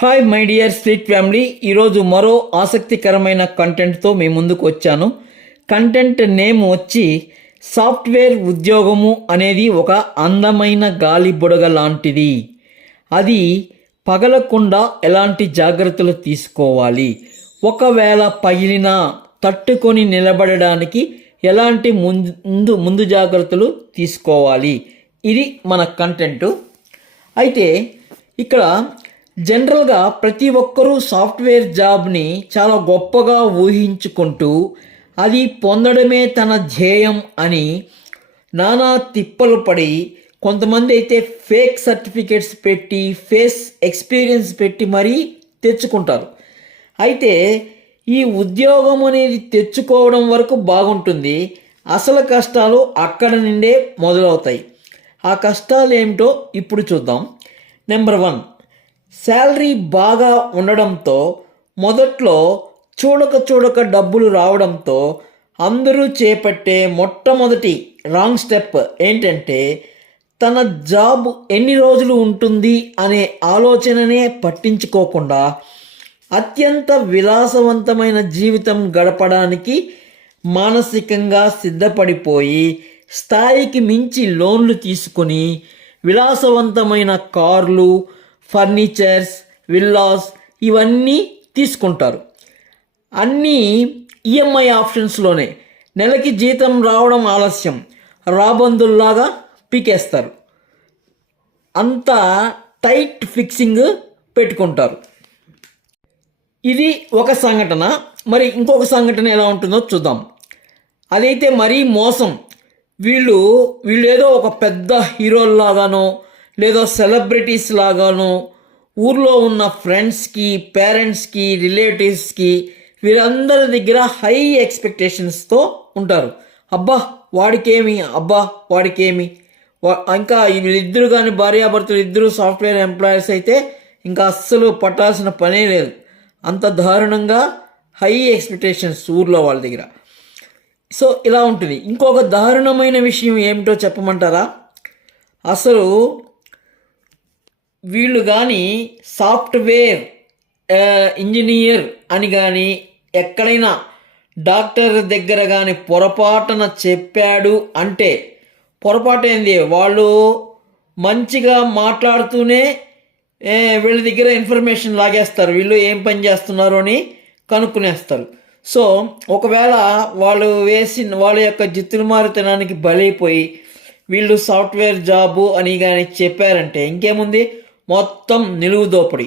Hi my dear street family, ఈరోజు మరో ఆసక్తికరమైన కంటెంట్తో మీ ముందుకు వచ్చాను. కంటెంట్ నేమ్ వచ్చి సాఫ్ట్వేర్ ఉద్యోగము అనేది ఒక అందమైన గాలి బుడగ లాంటిది. అది పగలకుండా ఎలాంటి జాగ్రత్తలు తీసుకోవాలి, ఒకవేళ పగిలినా తట్టుకొని నిలబడడానికి ఎలాంటి ముందు జాగ్రత్తలు తీసుకోవాలి, ఇది మన కంటెంటు. అయితే ఇక్కడ జనరల్గా ప్రతి ఒక్కరూ సాఫ్ట్వేర్ జాబ్ని చాలా గొప్పగా ఊహించుకుంటూ అది పొందడమే తన ధ్యేయం అని నానా తిప్పలు పడి, కొంతమంది అయితే ఫేక్ సర్టిఫికేట్స్ పెట్టి ఫేస్ ఎక్స్పీరియన్స్ పెట్టి మరీ తెచ్చుకుంటారు. అయితే ఈ ఉద్యోగం అనేది తెచ్చుకోవడం వరకు బాగుంటుంది, అసలు కష్టాలు అక్కడ నుండే మొదలవుతాయి. ఆ కష్టాలు ఏమిటో ఇప్పుడు చూద్దాం. నెంబర్ 1, శాలరీ బాగా ఉండడంతో మొదట్లో చూడక డబ్బులు రావడంతో అందరూ చేపట్టే మొట్టమొదటి రాంగ్ స్టెప్ ఏంటంటే తన జాబ్ ఎన్ని రోజులు ఉంటుంది అనే ఆలోచననే పట్టించుకోకుండా అత్యంత విలాసవంతమైన జీవితం గడపడానికి మానసికంగా సిద్ధపడిపోయి స్థాయికి మించి లోన్లు తీసుకొని విలాసవంతమైన కార్లు, ఫర్నిచర్స్, విల్లాస్ ఇవన్నీ తీసుకుంటారు. అన్నీ ఈఎంఐ ఆప్షన్స్లోనే. నెలకి జీతం రావడం ఆలస్యం, రాబందుల్లాగా పీకేస్తారు. అంత టైట్ ఫిక్సింగ్ పెట్టుకుంటారు. ఇది ఒక సంఘటన. మరి ఇంకొక సంఘటన ఎలా ఉంటుందో చూద్దాం. అదైతే మరీ మోసం. వీళ్ళు ఏదో ఒక పెద్ద హీరోల్లాగానో లేదా సెలబ్రిటీస్ లాగానో ఊర్లో ఉన్న ఫ్రెండ్స్కి, పేరెంట్స్కి, రిలేటివ్స్కి వీరందరి దగ్గర హై ఎక్స్పెక్టేషన్స్తో ఉంటారు. అబ్బా వాడికేమి, ఇంకా వీళ్ళిద్దరు కానీ భార్యాభర్తలు ఇద్దరు సాఫ్ట్వేర్ ఎంప్లాయీస్ అయితే ఇంకా అస్సలు పట్టాల్సిన పనే లేదు. అంత దారుణంగా హై ఎక్స్పెక్టేషన్స్ ఊర్లో వాళ్ళ దగ్గర. సో ఇలా ఉంటుంది. ఇంకొక దారుణమైన విషయం ఏమిటో చెప్పమంటారా? అసలు వీళ్ళు కానీ సాఫ్ట్వేర్ ఇంజనీర్ అని కానీ ఎక్కడైనా డాక్టర్ దగ్గర కానీ పొరపాటున చెప్పాడు అంటే, పొరపాటు ఏంది, వాళ్ళు మంచిగా మాట్లాడుతూనే వీళ్ళ దగ్గర ఇన్ఫర్మేషన్ లాగేస్తారు, వీళ్ళు ఏం పని చేస్తున్నారు అని కనుక్కునేస్తారు. సో ఒకవేళ వాళ్ళు వాళ్ళ యొక్క జిత్తులమారితనానికి బలైపోయి వీళ్ళు సాఫ్ట్వేర్ జాబు అని కానీ చెప్పారంటే ఇంకేముంది, మొత్తం నిలువు దోపిడీ.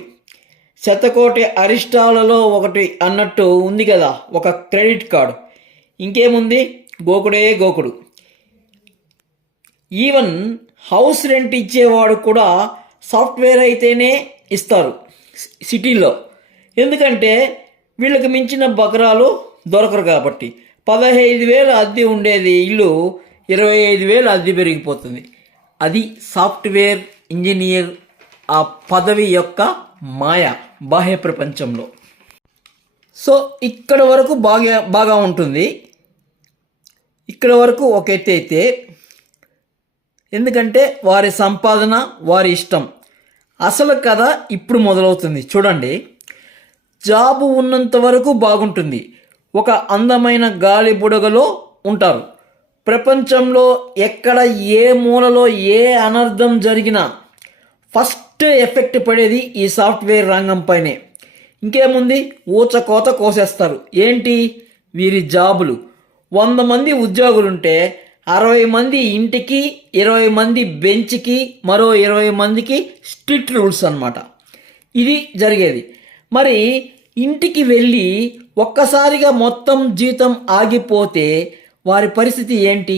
శతకోటి అరిష్టాలలో ఒకటి అన్నట్టు ఉంది కదా ఒక క్రెడిట్ కార్డు. ఇంకేముంది, గోకుడే గోకుడు. ఈవెన్ హౌస్ రెంట్ ఇచ్చేవాడు కూడా సాఫ్ట్వేర్ అయితేనే ఇస్తారు సిటీలో. ఎందుకంటే వీళ్ళకి మించిన బకరాలు దొరకరు కాబట్టి. 15,000 అద్దె ఉండేది ఇల్లు 25,000 అద్దె పెరిగిపోతుంది. అది సాఫ్ట్వేర్ ఇంజనీర్ ఆ పదవి యొక్క మాయ బాహ్య ప్రపంచంలో. సో ఇక్కడ వరకు బాగా ఉంటుంది. ఇక్కడ వరకు ఒక ఎత్తు అయితే, ఎందుకంటే వారి సంపాదన వారి ఇష్టం. అసలు కథ ఇప్పుడు మొదలవుతుంది. చూడండి, జాబు ఉన్నంత వరకు బాగుంటుంది, ఒక అందమైన గాలి బుడగలో ఉంటారు. ప్రపంచంలో ఎక్కడ ఏ మూలలో ఏ అనర్థం జరిగినా ఫస్ట్ ఎఫెక్ట్ పడేది ఈ సాఫ్ట్వేర్ రంగం పైనే. ఇంకేముంది, ఊచకోత కోసేస్తారు. ఏంటి, వీరి జాబులు 100 మంది ఉద్యోగులుంటే 60 మంది ఇంటికి, 20 మంది బెంచ్కి, మరో 20 మందికి స్ట్రిక్ట్ రూల్స్ అన్నమాట. ఇది జరిగేది. మరి ఇంటికి వెళ్ళి ఒక్కసారిగా మొత్తం జీతం ఆగిపోతే వారి పరిస్థితి ఏంటి?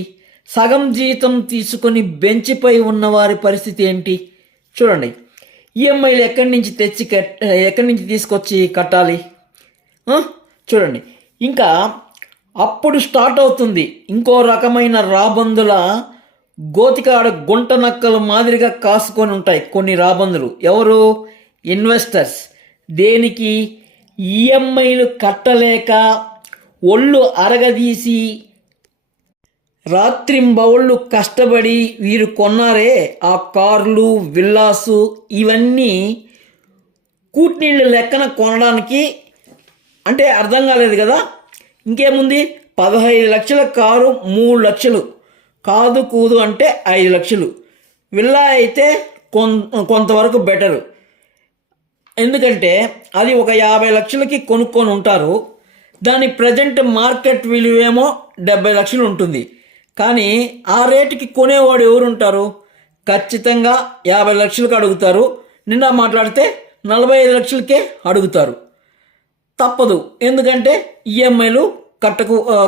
సగం జీతం తీసుకొని బెంచ్పై ఉన్న వారి పరిస్థితి ఏంటి? చూడండి, ఈఎంఐలు ఎక్కడి నుంచి తీసుకొచ్చి కట్టాలి? చూడండి, ఇంకా అప్పుడు స్టార్ట్ అవుతుంది ఇంకో రకమైన రాబందుల గోతికాడ గుంట నక్కల మాదిరిగా కాసుకొని ఉంటాయి కొన్ని రాబందులు. ఎవరు? ఇన్వెస్టర్స్. దేనికి? ఈఎంఐలు కట్టలేక ఒళ్ళు అరగదీసి రాత్రింబవళ్ళు కష్టపడి వీరు కొన్నారే ఆ కార్లు, విల్లాసు, ఇవన్నీ కూటినీళ్ళు లెక్కన కొనడానికి అంటే అర్థం కాలేదు కదా. ఇంకేముంది, 15 లక్షల కారు 3 లక్షలు, కాదు కూదు అంటే 5 లక్షలు. విల్లా అయితే కొంతవరకు బెటరు, ఎందుకంటే అది ఒక 50 లక్షలకి కొనుక్కొని ఉంటారు. దాని ప్రజెంట్ మార్కెట్ విలువేమో 70 లక్షలు ఉంటుంది. కానీ ఆ రేటుకి కొనేవాడు ఎవరు ఉంటారు? ఖచ్చితంగా 50 లక్షలకు అడుగుతారు. నిండా మాట్లాడితే 45 లక్షలకే అడుగుతారు. తప్పదు, ఎందుకంటే ఈఎంఐలు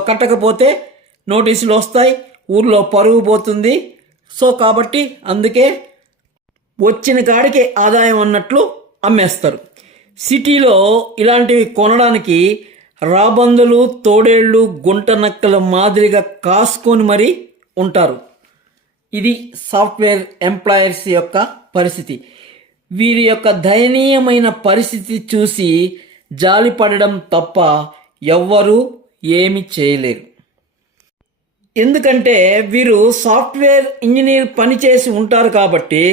కట్టకపోతే నోటీసులు వస్తాయి, ఊర్లో పరుగు పోతుంది. సో కాబట్టి అందుకే వచ్చిన కాడికి ఆదాయం అన్నట్లు అమ్మేస్తారు. సిటీలో ఇలాంటివి కొనడానికి రాబందులు, తోడేళ్ళు, గుంట నక్కల మాదిరిగా కాసుకొని మరీ ఉంటారు. ఇది సాఫ్ట్వేర్ ఎంప్లాయర్స్ యొక్క పరిస్థితి. వీరి యొక్క దయనీయమైన పరిస్థితి చూసి జాలిపడడం తప్ప ఎవ్వరూ ఏమి చేయలేరు. ఎందుకంటే వీరు సాఫ్ట్వేర్ ఇంజనీర్ పని చేసి ఉంటారు కాబట్టి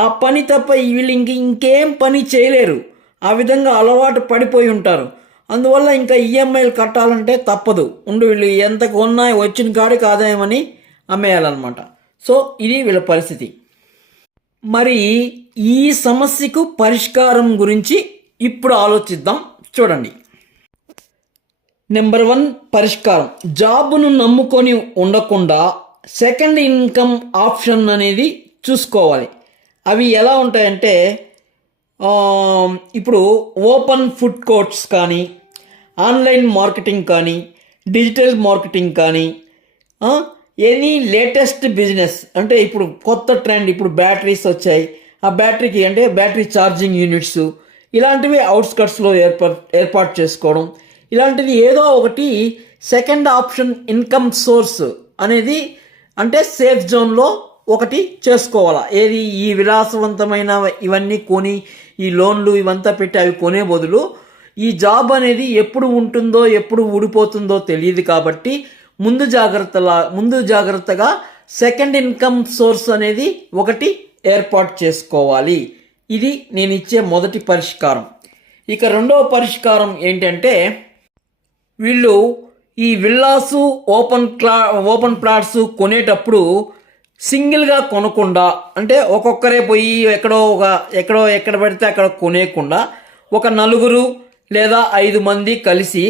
ఆ పని తప్ప వీళ్ళు ఇంకేం పని చేయలేరు. ఆ విధంగా అలవాటు పడిపోయి ఉంటారు. అందువల్ల ఇంకా ఈఎంఐలు కట్టాలంటే తప్పదు. వీళ్ళు ఎంత కొన్నా వచ్చిన కాడికి ఆదాయం అని అమ్మేయాలన్నమాట. సో ఇది వీళ్ళ పరిస్థితి. మరి ఈ సమస్యకు పరిష్కారం గురించి ఇప్పుడు ఆలోచిద్దాం. చూడండి, నెంబర్ 1 పరిష్కారం, జాబ్ను నమ్ముకొని ఉండకుండా సెకండ్ ఇన్కమ్ ఆప్షన్ అనేది చూసుకోవాలి. అవి ఎలా ఉంటాయంటే, ఇప్పుడు ఓపెన్ ఫుడ్ కోర్ట్స్ కానీ, ఆన్లైన్ మార్కెటింగ్ కానీ, డిజిటల్ మార్కెటింగ్ కానీ, ఎనీ లేటెస్ట్ బిజినెస్. అంటే ఇప్పుడు కొత్త ట్రెండ్, ఇప్పుడు బ్యాటరీస్ వచ్చాయి, ఆ బ్యాటరీకి అంటే బ్యాటరీ ఛార్జింగ్ యూనిట్స్, ఇలాంటివి అవుట్స్కట్స్లో ఏర్పాటు చేసుకోవడం, ఇలాంటిది ఏదో ఒకటి సెకండ్ ఆప్షన్ ఇన్కమ్ సోర్స్ అనేది అంటే సేఫ్ జోన్లో ఒకటి చేసుకోవాలా. ఏది, ఈ విలాసవంతమైన ఇవన్నీ కొని ఈ లోన్లు ఇవంతా పెట్టి అవి కొనే బదులు ఈ జాబ్ అనేది ఎప్పుడు ఉంటుందో ఎప్పుడు ఊడిపోతుందో తెలియదు కాబట్టి ముందు జాగ్రత్తగా సెకండ్ ఇన్కమ్ సోర్స్ అనేది ఒకటి ఏర్పాటు చేసుకోవాలి. ఇది నేను ఇచ్చే మొదటి పరిష్కారం. ఇక రెండవ పరిష్కారం ఏంటంటే, వీళ్ళు ఈ విల్లాసు ఓపెన్ ప్లాట్స్ కొనేటప్పుడు సింగిల్గా కొనకుండా, అంటే ఒక్కొక్కరే పోయి ఎక్కడ పడితే అక్కడ కొనేయకుండా ఒక 4 లేదా 5 మంది కలిసి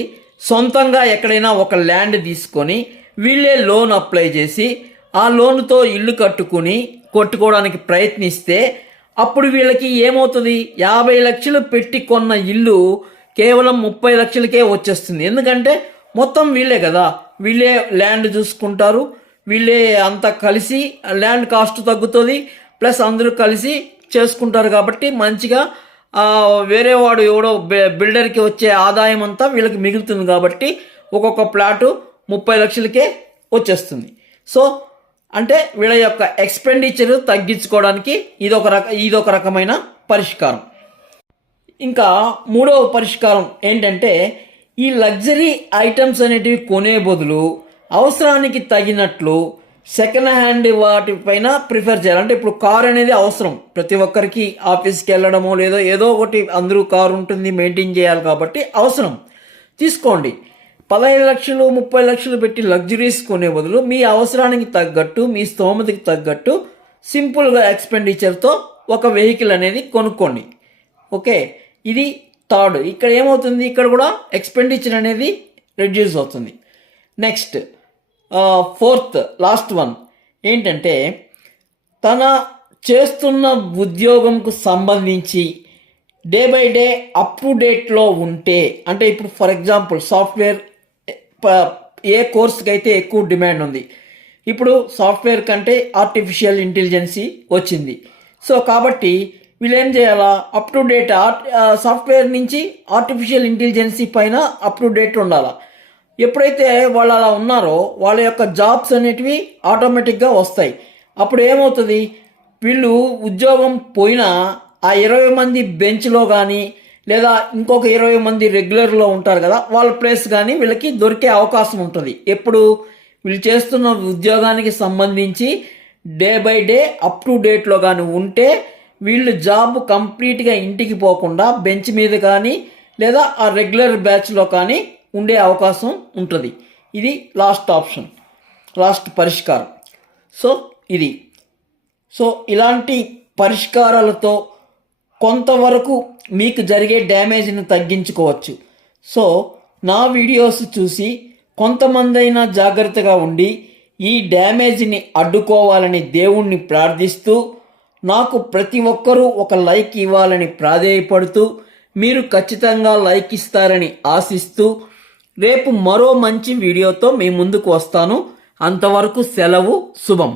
సొంతంగా ఎక్కడైనా ఒక ల్యాండ్ తీసుకొని వీళ్ళే లోన్ అప్లై చేసి ఆ లోన్తో ఇల్లు కట్టుకోవడానికి ప్రయత్నిస్తే అప్పుడు వీళ్ళకి ఏమవుతుంది, 50 లక్షలు పెట్టి కొన్న ఇల్లు కేవలం 30 లక్షలకే వచ్చేస్తుంది. ఎందుకంటే మొత్తం వీళ్ళే కదా, వీళ్ళే ల్యాండ్ చూసుకుంటారు, వీళ్ళే అంతా కలిసి ల్యాండ్ కాస్ట్ తగ్గుతుంది, ప్లస్ అందరూ కలిసి చేసుకుంటారు. కాబట్టి మంచిగా వేరే వాడు ఎవడో బిల్డర్కి వచ్చే ఆదాయం అంతా వీళ్ళకి మిగులుతుంది. కాబట్టి ఒక్కొక్క ప్లాటు 30 లక్షలకే వచ్చేస్తుంది. సో అంటే వీళ్ళ యొక్క ఎక్స్పెండిచర్ తగ్గించుకోవడానికి ఇదొక రకమైన పరిష్కారం. ఇంకా మూడవ పరిష్కారం ఏంటంటే, ఈ లగ్జరీ ఐటమ్స్ అనేటివి కొనే బదులు అవసరానికి తగినట్లు సెకండ్ హ్యాండ్ వాటిపైన ప్రిఫర్ చేయాలి. అంటే ఇప్పుడు కారు అనేది అవసరం, ప్రతి ఒక్కరికి ఆఫీస్కి వెళ్ళడమో లేదో ఏదో ఒకటి అందరూ కారు ఉంటుంది, మెయింటైన్ చేయాలి కాబట్టి అవసరం తీసుకోండి. 15 లక్షలు 30 లక్షలు పెట్టి లగ్జరీస్ కొనే బదులు మీ అవసరానికి తగ్గట్టు, మీ స్తోమతకి తగ్గట్టు సింపుల్గా ఎక్స్పెండిచర్తో ఒక వెహికల్ అనేది కొనుక్కోండి. ఓకే, ఇది థర్డ్. ఇక్కడ ఏమవుతుంది, ఇక్కడ కూడా ఎక్స్పెండిచర్ అనేది రెడ్యూస్ అవుతుంది. నెక్స్ట్ ఫోర్త్ లాస్ట్ వన్ ఏంటంటే, తన చేస్తున్న ఉద్యోగంకు సంబంధించి day by day up to డేట్లో ఉంటే, అంటే ఇప్పుడు ఫర్ ఎగ్జాంపుల్ సాఫ్ట్వేర్ ఏ కోర్స్కి అయితే ఎక్కువ డిమాండ్ ఉంది, ఇప్పుడు సాఫ్ట్వేర్ కంటే ఆర్టిఫిషియల్ ఇంటెలిజెన్సీ వచ్చింది. సో కాబట్టి వీళ్ళు ఏం చేయాలా, అప్ టు డేట్ సాఫ్ట్వేర్ నుంచి ఆర్టిఫిషియల్ ఇంటెలిజెన్సీ పైన అప్ టు డేట్ ఉండాలా. ఎప్పుడైతే వాళ్ళు అలా ఉన్నారో వాళ్ళ యొక్క జాబ్స్ అనేటివి ఆటోమేటిక్గా వస్తాయి. అప్పుడు ఏమవుతుంది, వీళ్ళు ఉద్యోగం పోయినా ఆ 20 మంది బెంచ్లో కానీ లేదా ఇంకొక 20 మంది రెగ్యులర్లో ఉంటారు కదా, వాళ్ళ ప్లేస్ కానీ వీళ్ళకి దొరికే అవకాశం ఉంటుంది. ఎప్పుడు, వీళ్ళు చేస్తున్న ఉద్యోగానికి సంబంధించి day by day up to డేట్లో కానీ ఉంటే వీళ్ళు జాబ్ కంప్లీట్గా ఇంటికి పోకుండా బెంచ్ మీద కానీ లేదా ఆ రెగ్యులర్ బ్యాచ్లో కానీ ఉండే అవకాశం ఉంటుంది. ఇది లాస్ట్ ఆప్షన్, లాస్ట్ పరిష్కారం. సో ఇలాంటి పరిష్కారాలతో కొంతవరకు మీకు జరిగే డ్యామేజ్ని తగ్గించుకోవచ్చు. సో నా వీడియోస్ చూసి కొంతమందైనా జాగ్రత్తగా ఉండి ఈ డ్యామేజ్ని అడ్డుకోవాలని దేవుణ్ణి ప్రార్థిస్తూ, నాకు ప్రతి ఒక్కరూ ఒక లైక్ ఇవ్వాలని ప్రాధేయపడుతూ, మీరు ఖచ్చితంగా లైక్ ఇస్తారని ఆశిస్తూ, రేపు మరో మంచి వీడియోతో మీ ముందుకు వస్తాను. అంతవరకు సెలవు, శుభం.